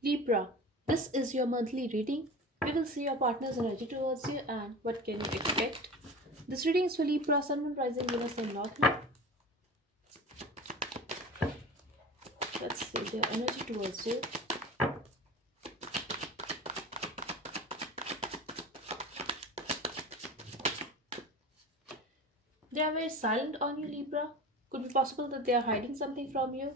Libra, this is your monthly reading. We will see your partner's energy towards you and what can you expect. This reading is for Libra, Sun, Moon, Rising, Venus, and North Node. Let's see their energy towards you. They are very silent on you, Libra. Could be possible that they are hiding something from you.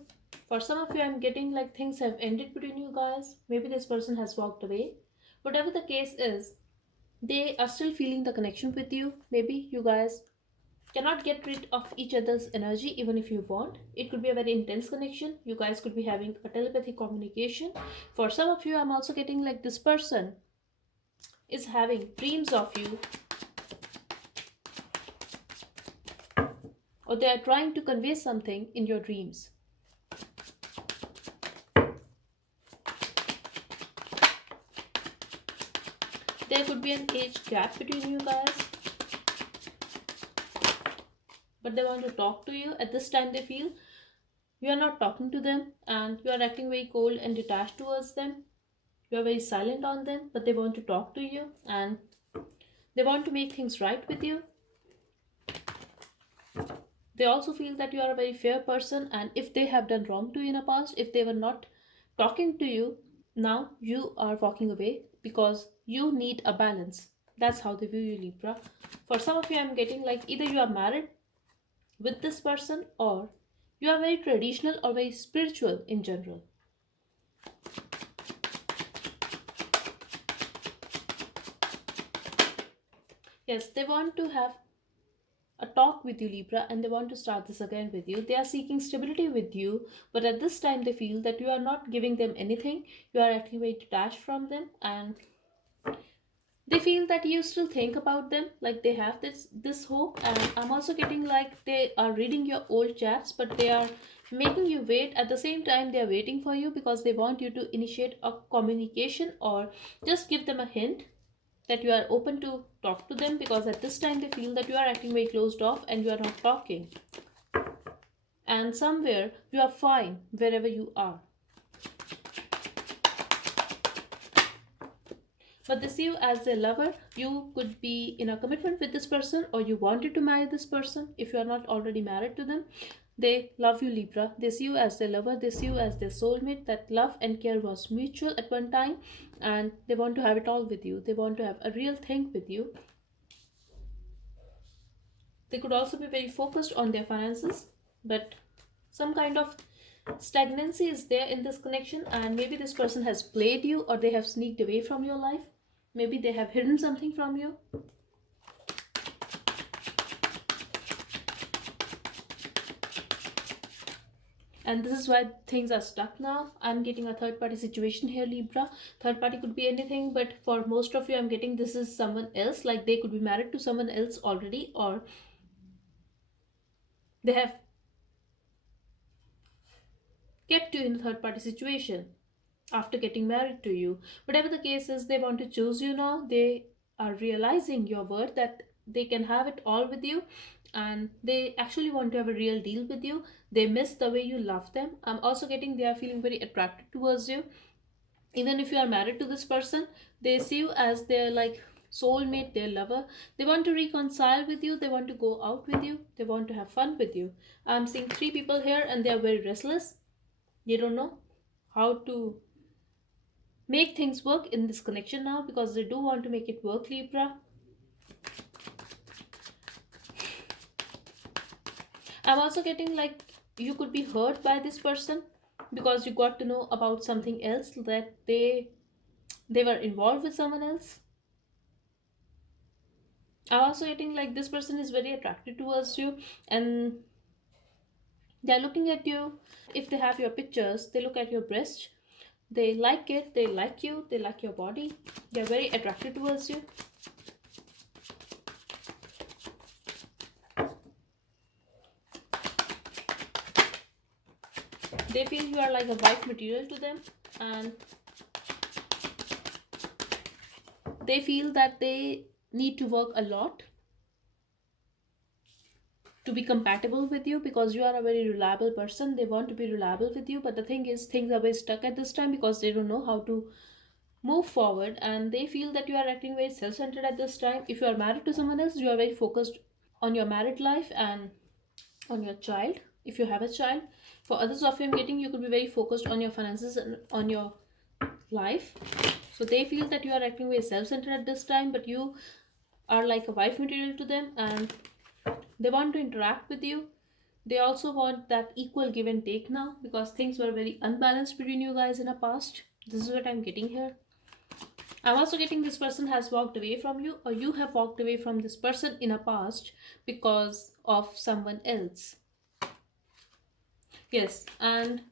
For some of you, I'm getting like things have ended between you guys. Maybe this person has walked away. Whatever the case is, they are still feeling the connection with you. Maybe you guys cannot get rid of each other's energy even if you want. It could be a very intense connection. You guys could be having a telepathic communication. For some of you, I'm also getting like this person is having dreams of you, or they are trying to convey something in your dreams. There could be an age gap between you guys, but they want to talk to you. At this time, they feel you are not talking to them and you are acting very cold and detached towards them. You are very silent on them, but they want to talk to you and they want to make things right with you. They also feel that you are a very fair person, and if they have done wrong to you in the past, if they were not talking to you, now you are walking away because you need a balance. That's how they view you, Libra. For some of you, I'm getting like either you are married with this person or you are very traditional or very spiritual in general. Yes, they want to have a talk with you, Libra, and they want to start this again with you. They are seeking stability with you, but at this time they feel that you are not giving them anything. You are actually very detached from them, and they feel that you still think about them, like they have this hope. And I'm also getting like they are reading your old chats, but they are making you wait. At the same time, they are waiting for you because they want you to initiate a communication or just give them a hint that you are open to talk to them, because at this time they feel that you are acting very closed off and you are not talking, and somewhere you are fine wherever you are, but they see you as their lover. You could be in a commitment with this person or you wanted to marry this person if you are not already married to them. They love you, Libra. They see you as their lover, they see you as their soulmate. That love and care was mutual at one time, and they want to have it all with you. They want to have a real thing with you. They could also be very focused on their finances, but some kind of stagnancy is there in this connection, and maybe this person has played you or they have sneaked away from your life. Maybe they have hidden something from you. And this is why things are stuck now. I'm getting a third party situation here, Libra. Third party could be anything, but for most of you, I'm getting this is someone else. Like they could be married to someone else already, or they have kept you in a third party situation after getting married to you. Whatever the case is, they want to choose you now. They are realizing your worth, that they can have it all with you, and they actually want to have a real deal with you. They miss the way you love them. I'm also getting they are feeling very attracted towards you. Even if you are married to this person, they see you as their like soulmate, their lover. They want to reconcile with you, they want to go out with you, they want to have fun with you. I'm seeing three people here and they are very restless. They don't know how to make things work in this connection now, because they do want to make it work, Libra. I'm also getting like you could be hurt by this person because you got to know about something else, that they were involved with someone else. I'm also getting like this person is very attracted towards you, and they're looking at you. If they have your pictures, they look at your breast, they like it, they like you, they like your body, they're very attracted towards you. They feel you are like a wife material to them, and they feel that they need to work a lot to be compatible with you because you are a very reliable person. They want to be reliable with you, but the thing is, things are very stuck at this time because they don't know how to move forward, and they feel that you are acting very self-centered at this time. If you are married to someone else, you are very focused on your married life and on your child. If you have a child, for others of you, I'm getting, you could be very focused on your finances and on your life. So they feel that you are acting very self-centered at this time, but you are like a wife material to them, and they want to interact with you. They also want that equal give and take now because things were very unbalanced between you guys in the past. This is what I'm getting here. I'm also getting this person has walked away from you, or you have walked away from this person in a past because of someone else. Yes, and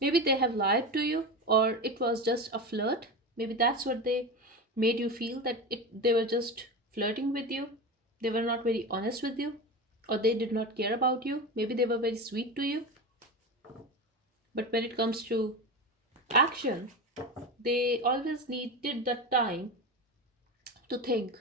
maybe they have lied to you, or it was just a flirt. Maybe that's what they made you feel, that they were just flirting with you. They were not very honest with you, or they did not care about you. Maybe they were very sweet to you, but when it comes to action, they always needed the time to think.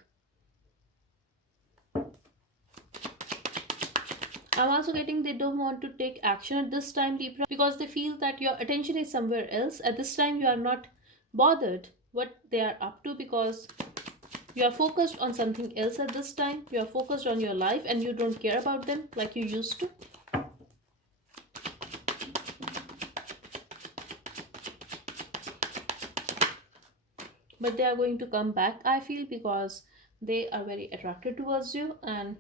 I'm also getting they don't want to take action at this time, Libra, because they feel that your attention is somewhere else. At this time, you are not bothered what they are up to because you are focused on something else at this time. You are focused on your life and you don't care about them like you used to. But they are going to come back, I feel, because they are very attracted towards you, and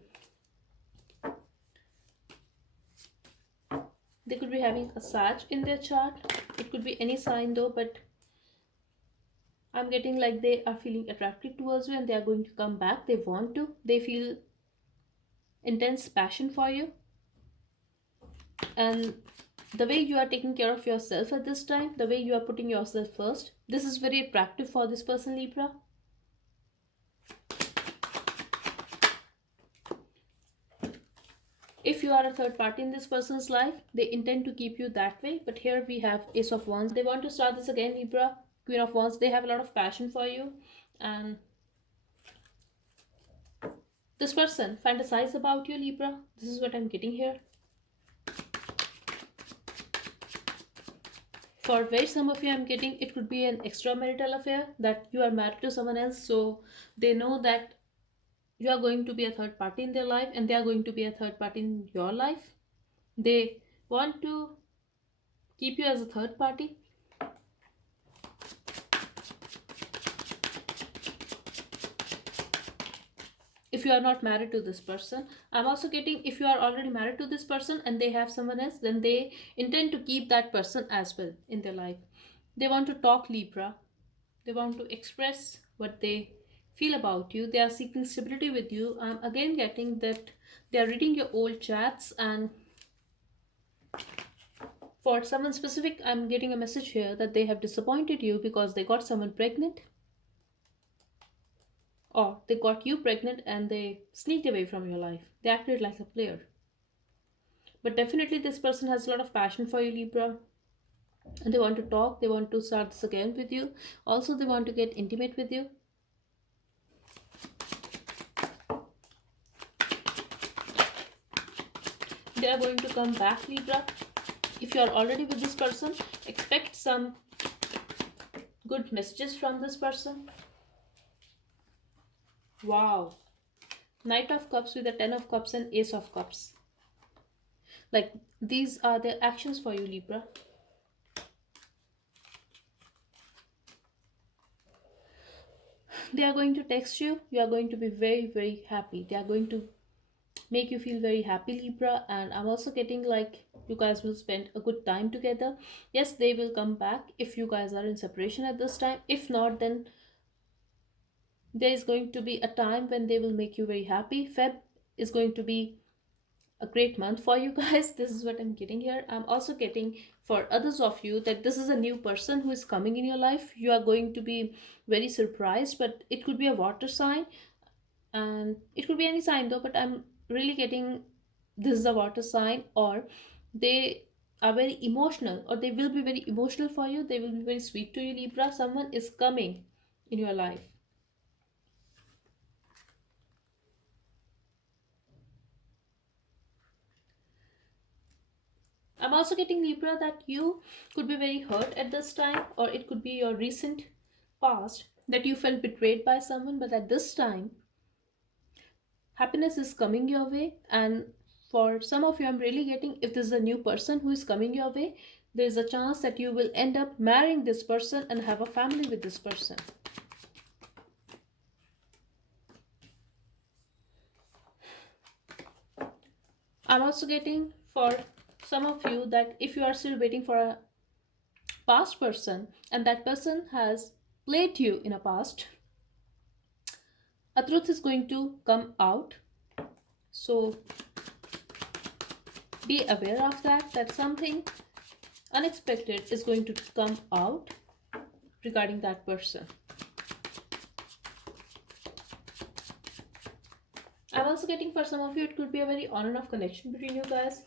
they could be having a Sag in their chart. It could be any sign though, but I'm getting like they are feeling attracted towards you and they are going to come back. They want to. They feel intense passion for you. And the way you are taking care of yourself at this time, the way you are putting yourself first, this is very attractive for this person, Libra. If you are a third party in this person's life, they intend to keep you that way. But here we have Ace of Wands. They want to start this again, Libra. Queen of Wands, they have a lot of passion for you. And this person fantasize about you, Libra. This is what I'm getting here. For very some of you, I'm getting it could be an extramarital affair, that you are married to someone else. So they know that you are going to be a third party in their life and they are going to be a third party in your life. They want to keep you as a third party. If you are not married to this person, I'm also getting if you are already married to this person and they have someone else, then they intend to keep that person as well in their life. They want to talk, Libra. They want to express what they feel about you. They are seeking stability with you. I'm again getting that they are reading your old chats, and for someone specific, I'm getting a message here that they have disappointed you because they got someone pregnant, or they got you pregnant and they sneaked away from your life. They acted like a player. But definitely, this person has a lot of passion for you, Libra. And they want to talk, they want to start this again with you. Also, they want to get intimate with you. They are going to come back, Libra. If you are already with this person, expect some good messages from this person. Wow. Knight of Cups with the 10 of Cups and Ace of Cups. Like, these are the actions for you, Libra. They are going to text you. You are going to be very, very happy. They are going to make you feel very happy, Libra. And I'm also getting like you guys will spend a good time together. Yes, they will come back if you guys are in separation at this time. If not, then there is going to be a time when they will make you very happy. Feb is going to be a great month for you guys. This is what I'm getting here. I'm also getting for others of you that this is a new person who is coming in your life. You are going to be very surprised, but it could be a water sign and it could be any sign though, but I'm really getting this is a water sign, or they are very emotional, or they will be very emotional for you. They will be very sweet to you, Libra. Someone is coming in your life. I'm also getting Libra that you could be very hurt at this time, or it could be your recent past that you felt betrayed by someone, but at this time, happiness is coming your way. And for some of you, I'm really getting, if this is a new person who is coming your way, there's a chance that you will end up marrying this person and have a family with this person. I'm also getting for some of you that if you are still waiting for a past person and that person has played you in a past, a truth is going to come out. So be aware of that something unexpected is going to come out regarding that person. I'm also getting for some of you, it could be a very on and off connection between you guys.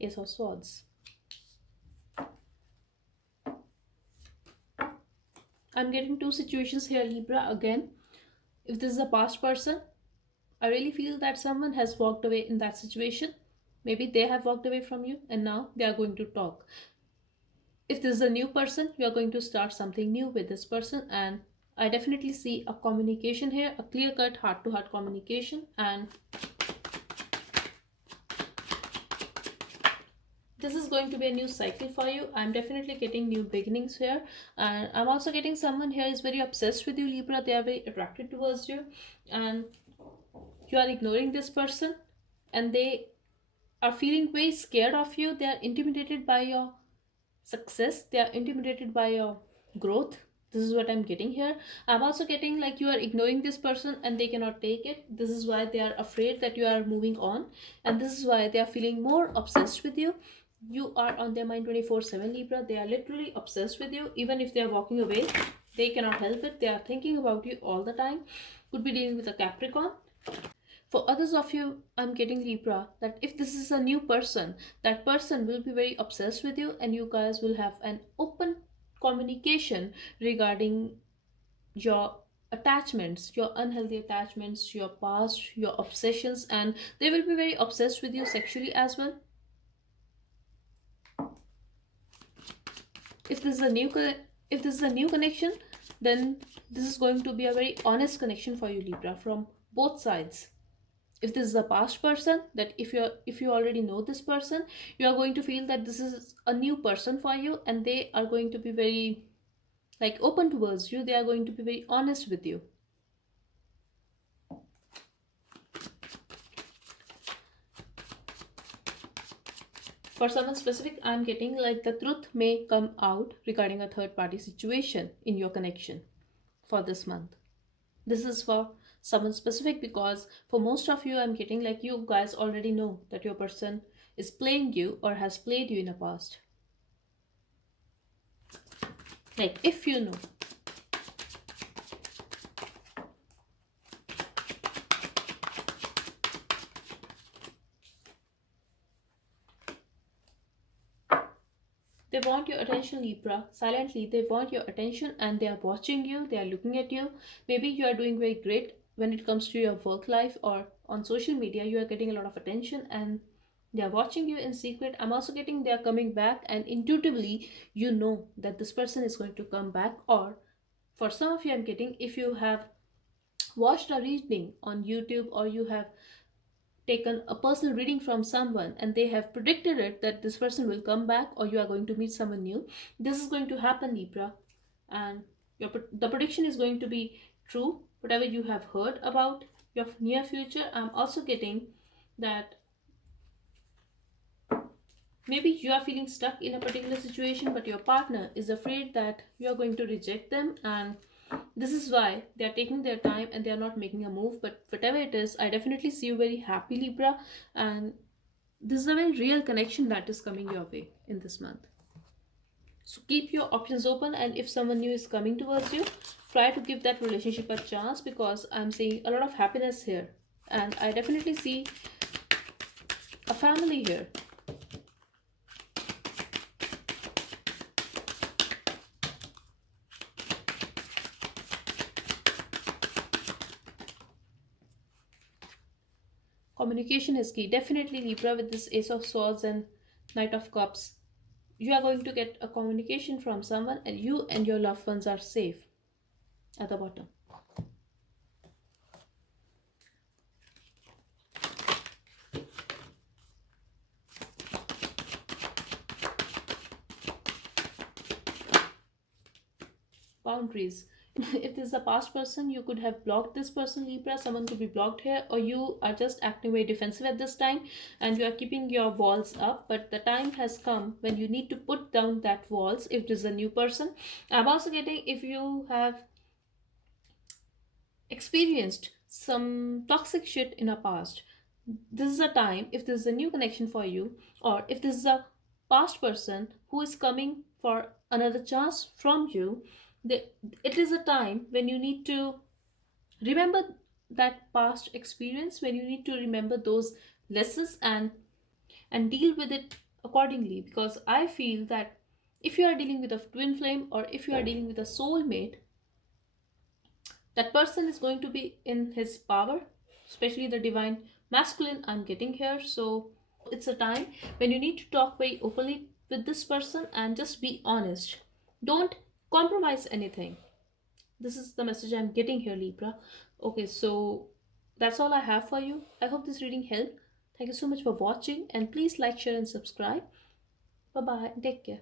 Ace of Swords. I'm getting two situations here, Libra. Again, if this is a past person, I really feel that someone has walked away in that situation. Maybe they have walked away from you and now they are going to talk. If this is a new person, you are going to start something new with this person, and I definitely see a communication here, a clear-cut heart-to-heart communication, and this is going to be a new cycle for you. I'm definitely getting new beginnings here, and I'm also getting someone here is very obsessed with you, Libra. They are very attracted towards you, and you are ignoring this person, and they are feeling very scared of you. They are intimidated by your success, they are intimidated by your growth. This is what I'm getting here. I'm also getting like you are ignoring this person and they cannot take it. This is why they are afraid that you are moving on, and this is why they are feeling more obsessed with you. You are on their mind 24/7, Libra. They are literally obsessed with you. Even if they are walking away, they cannot help it. They are thinking about you all the time. Could be dealing with a Capricorn. For others of you, I'm getting Libra that if this is a new person, that person will be very obsessed with you, and you guys will have an open communication regarding your attachments, your unhealthy attachments, your past, your obsessions, and they will be very obsessed with you sexually as well. If this is a new connection, then this is going to be a very honest connection for you, Libra, from both sides. If this is a past person, that if you already know this person, you are going to feel that this is a new person for you, and they are going to be very like open towards you. They are going to be very honest with you. For someone specific, I'm getting like the truth may come out regarding a third party situation in your connection for this month. This is for someone specific because for most of you, I'm getting like you guys already know that your person is playing you or has played you in the past. Like if you know. They want your attention, Libra. Silently, they want your attention and they are watching you, they are looking at you. Maybe you are doing very great when it comes to your work life or on social media. You are getting a lot of attention and they are watching you in secret. I'm also getting they are coming back, and intuitively, you know that this person is going to come back. Or for some of you, I'm getting if you have watched a reading on YouTube or you have taken a personal reading from someone and they have predicted it that this person will come back or you are going to meet someone new, this is going to happen, Libra, and the prediction is going to be true. Whatever you have heard about your near future, I'm also getting that maybe you are feeling stuck in a particular situation, but your partner is afraid that you are going to reject them, and this is why they are taking their time and they are not making a move. But whatever it is, I definitely see you very happy, Libra, and this is a very real connection that is coming your way in this month. So keep your options open, and if someone new is coming towards you, try to give that relationship a chance because I'm seeing a lot of happiness here, and I definitely see a family here. Communication is key. Definitely, Libra, with this Ace of Swords and Knight of Cups, you are going to get a communication from someone, and you and your loved ones are safe at the bottom. Boundaries. If this is a past person, you could have blocked this person, Libra. Someone could be blocked here, or you are just acting very defensive at this time and you are keeping your walls up. But the time has come when you need to put down that walls if this is a new person. I'm also getting, if you have experienced some toxic shit in a past, this is a time, if this is a new connection for you, or if this is a past person who is coming for another chance from you, it is a time when you need to remember that past experience, when you need to remember those lessons and deal with it accordingly. Because I feel that if you are dealing with a twin flame, or if you are dealing with a soulmate, that person is going to be in his power, especially the divine masculine I'm getting here. So it's a time when you need to talk very openly with this person and just be honest. Don't compromise anything. This is the message I'm getting here, Libra. Okay, so that's all I have for you. I hope this reading helped. Thank you so much for watching, and please like, share, and subscribe. Bye bye. Take care.